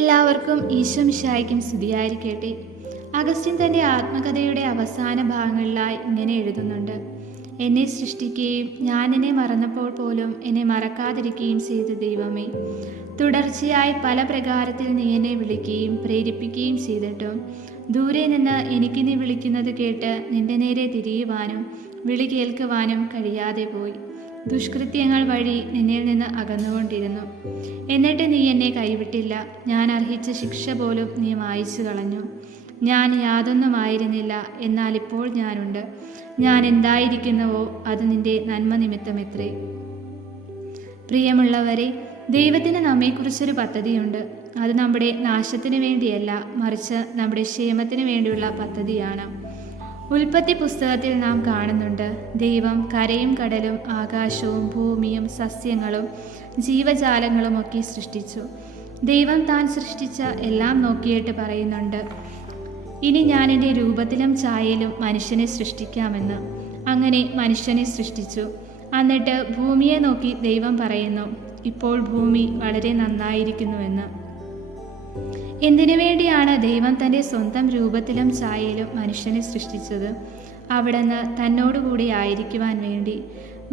എല്ലാവർക്കും ഈശോ മിശിഹായ്ക്കും സ്തുതിയായിരിക്കട്ടെ. അഗസ്റ്റിൻ തൻ്റെ ആത്മകഥയുടെ അവസാന ഭാഗങ്ങളിലായി ഇങ്ങനെ എഴുതുന്നുണ്ട്: എന്നെ സൃഷ്ടിക്കുകയും ഞാൻ എന്നെ മറന്നപ്പോൾ പോലും എന്നെ മറക്കാതിരിക്കുകയും ചെയ്ത ദൈവമേ, തുടർച്ചയായി പല പ്രകാരത്തിൽ നീ എന്നെ വിളിക്കുകയും പ്രേരിപ്പിക്കുകയും ചെയ്തിട്ടും ദൂരെ നിന്ന് എനിക്ക് നീ വിളിക്കുന്നത് കേട്ട് നിന്റെ നേരെ തിരിയുവാനും വിളി കേൾക്കുവാനും കഴിയാതെ പോയി. ദുഷ്കൃത്യങ്ങൾ വഴി നിന്നിൽ നിന്ന് അകന്നുകൊണ്ടിരുന്നു. എന്നിട്ട് നീ എന്നെ കൈവിട്ടില്ല. ഞാൻ അർഹിച്ച ശിക്ഷ പോലും നീ മായ്ച്ചു കളഞ്ഞു. ഞാൻ യാതൊന്നുമായിരുന്നില്ല, എന്നാൽ ഇപ്പോൾ ഞാനുണ്ട്. ഞാൻ എന്തായിരിക്കുന്നുവോ അത് നിന്റെ നന്മ നിമിത്തമെത്രേ. പ്രിയമുള്ളവരെ, ദൈവത്തിന് നമ്മെക്കുറിച്ചൊരു പദ്ധതിയുണ്ട്. അത് നമ്മുടെ നാശത്തിന് വേണ്ടിയല്ല, മറിച്ച് നമ്മുടെ ക്ഷേമത്തിന് വേണ്ടിയുള്ള പദ്ധതിയാണ്. ഉൽപ്പത്തി പുസ്തകത്തിൽ നാം കാണുന്നുണ്ട്, ദൈവം കരയും കടലും ആകാശവും ഭൂമിയും സസ്യങ്ങളും ജീവജാലങ്ങളും ഒക്കെ സൃഷ്ടിച്ചു. ദൈവം താൻ സൃഷ്ടിച്ച എല്ലാം നോക്കിയിട്ട് പറയുന്നുണ്ട്, ഇനി ഞാൻ എൻ്റെ രൂപത്തിലും ഛായയിലും മനുഷ്യനെ സൃഷ്ടിക്കാമെന്ന്. അങ്ങനെ മനുഷ്യനെ സൃഷ്ടിച്ചു. എന്നിട്ട് ഭൂമിയെ നോക്കി ദൈവം പറയുന്നു, ഇപ്പോൾ ഭൂമി വളരെ നന്നായിരിക്കുന്നുവെന്ന്. എന്തിനു വേണ്ടിയാണ് ദൈവം തൻ്റെ സ്വന്തം രൂപത്തിലും ഛായയിലും മനുഷ്യനെ സൃഷ്ടിച്ചത്? അവിടുന്ന് തന്നോടുകൂടി ആയിരിക്കുവാൻ വേണ്ടി.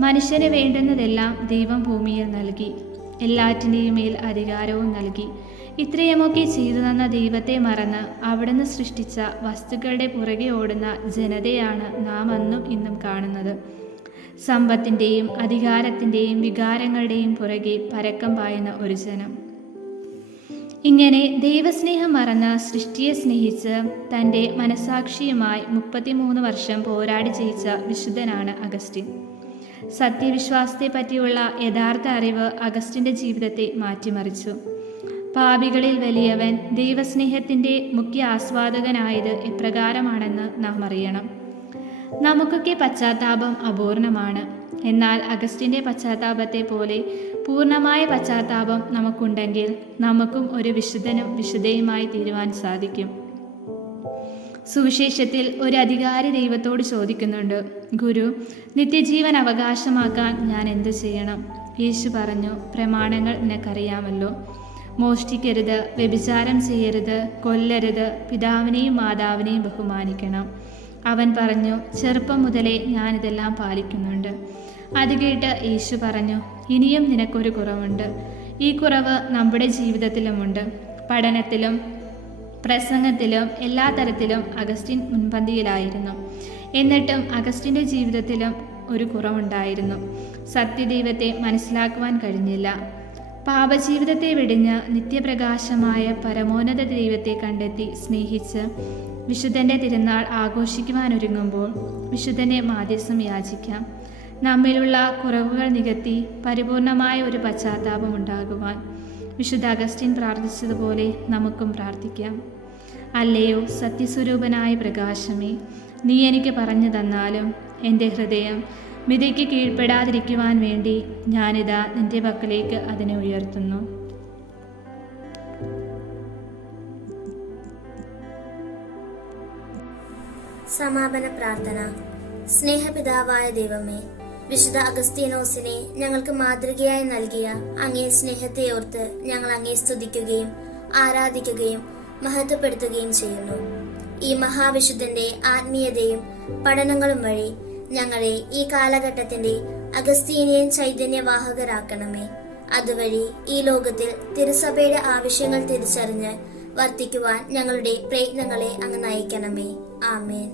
മനുഷ്യന് വേണ്ടുന്നതെല്ലാം ദൈവം ഭൂമിയിൽ നൽകി, എല്ലാറ്റിൻ്റെയും മേൽ അധികാരവും നൽകി. ഇത്രയുമൊക്കെ ചെയ്തു തന്ന ദൈവത്തെ മറന്ന് അവിടുന്ന് സൃഷ്ടിച്ച വസ്തുക്കളുടെ പുറകെ ഓടുന്ന ജനതയാണ് നാം അന്നും ഇന്നും കാണുന്നത്. സമ്പത്തിൻ്റെയും അധികാരത്തിൻ്റെയും വികാരങ്ങളുടെയും പുറകെ പരക്കം പായുന്ന ഒരു ജനം. ഇങ്ങനെ ദൈവസ്നേഹം മറന്ന് സൃഷ്ടിയെ സ്നേഹിച്ച് തൻ്റെ മനസാക്ഷിയുമായി 33 വർഷം പോരാടി ജയിച്ച വിശുദ്ധനാണ് അഗസ്റ്റിൻ. സത്യവിശ്വാസത്തെ പറ്റിയുള്ള യഥാർത്ഥ അറിവ് അഗസ്റ്റിൻ്റെ ജീവിതത്തെ മാറ്റിമറിച്ചു. പാപികളിൽ വലിയവൻ ദൈവസ്നേഹത്തിൻ്റെ മുഖ്യ ആസ്വാദകനായത് എപ്രകാരമാണെന്ന് നാം അറിയണം. നമുക്കൊക്കെ പശ്ചാത്താപം അപൂർണമാണ്. എന്നാൽ അഗസ്റ്റിൻ്റെ പശ്ചാത്താപത്തെ പോലെ പൂർണ്ണമായ പശ്ചാത്താപം നമുക്കുണ്ടെങ്കിൽ നമുക്കും ഒരു വിശുദ്ധനും വിശുദ്ധയുമായി തീരുവാൻ സാധിക്കും. സുവിശേഷത്തിൽ ഒരു അധികാരി ദൈവത്തോട് ചോദിക്കുന്നുണ്ട്, ഗുരു, നിത്യജീവൻ അവകാശമാക്കാൻ ഞാൻ എന്ത് ചെയ്യണം? യേശു പറഞ്ഞു, പ്രമാണങ്ങൾ നിനക്കറിയാമല്ലോ. മോഷ്ടിക്കരുത്, വ്യഭിചാരം ചെയ്യരുത്, കൊല്ലരുത്, പിതാവിനെയും മാതാവിനെയും ബഹുമാനിക്കണം. അവൻ പറഞ്ഞു, ചെറുപ്പം മുതലേ ഞാനിതെല്ലാം പാലിക്കുന്നുണ്ട്. അത് കേട്ട് യേശു പറഞ്ഞു, ഇനിയും നിനക്കൊരു കുറവുണ്ട്. ഈ കുറവ് നമ്മുടെ ജീവിതത്തിലുമുണ്ട്. പഠനത്തിലും പ്രസംഗത്തിലും എല്ലാ തരത്തിലും അഗസ്റ്റിൻ മുൻപന്തിയിലായിരുന്നു. എന്നിട്ടും അഗസ്റ്റിൻ്റെ ജീവിതത്തിലും ഒരു കുറവുണ്ടായിരുന്നു. സത്യദൈവത്തെ മനസ്സിലാക്കുവാൻ കഴിഞ്ഞില്ല. പാപജീവിതത്തെ വെടിഞ്ഞ് നിത്യപ്രകാശമായ പരമോന്നത ദൈവത്തെ കണ്ടെത്തി സ്നേഹിച്ച് വിശുദ്ധൻ്റെ തിരുനാൾ ആഘോഷിക്കുവാനൊരുങ്ങുമ്പോൾ വിശുദ്ധനെ മാധ്യസ്ഥം യാചിക്കാം. നമ്മിലുള്ള കുറവുകൾ നികത്തി പരിപൂർണമായ ഒരു പശ്ചാത്താപം ഉണ്ടാകുവാൻ വിശുദ്ധ അഗസ്റ്റിൻ പ്രാർത്ഥിച്ചതുപോലെ നമുക്കും പ്രാർത്ഥിക്കാം. അല്ലയോ സത്യസ്വരൂപനായ പ്രകാശമേ, നീ എനിക്ക് പറഞ്ഞു തന്നാലും എൻ്റെ ഹൃദയം മിഥ്യയ്ക്ക് കീഴ്പ്പെടാതിരിക്കുവാൻ വേണ്ടി ഞാനിതാ നിൻ്റെ പക്കലേക്ക് അതിനെ ഉയർത്തുന്നു. സമാപന പ്രാർത്ഥന. സ്നേഹപിതാവായ ദൈവമേ, വിശുദ്ധ അഗസ്തീനോസിനെ ഞങ്ങൾക്ക് മാതൃകയായി നൽകിയ അങ്ങേ സ്നേഹത്തെ ഓർത്ത് ഞങ്ങൾ അങ്ങേ സ്തുതിക്കുകയും ആരാധിക്കുകയും മഹത്വപ്പെടുത്തുകയും ചെയ്യുന്നു. ഈ മഹാവിശുദ്ധന്റെ ആത്മീയതയും പഠനങ്ങളും വഴി ഞങ്ങളെ ഈ കാലഘട്ടത്തിന്റെ അഗസ്തീനിയൻ ചൈതന്യവാഹകരാക്കണമേ. അതുവഴി ഈ ലോകത്തിൽ തിരുസഭയുടെ ആവശ്യങ്ങൾ തിരിച്ചറിഞ്ഞ് വർത്തിക്കുവാൻ ഞങ്ങളുടെ പ്രയത്നങ്ങളെ അങ്ങ് നയിക്കണമേ. ആമേൻ.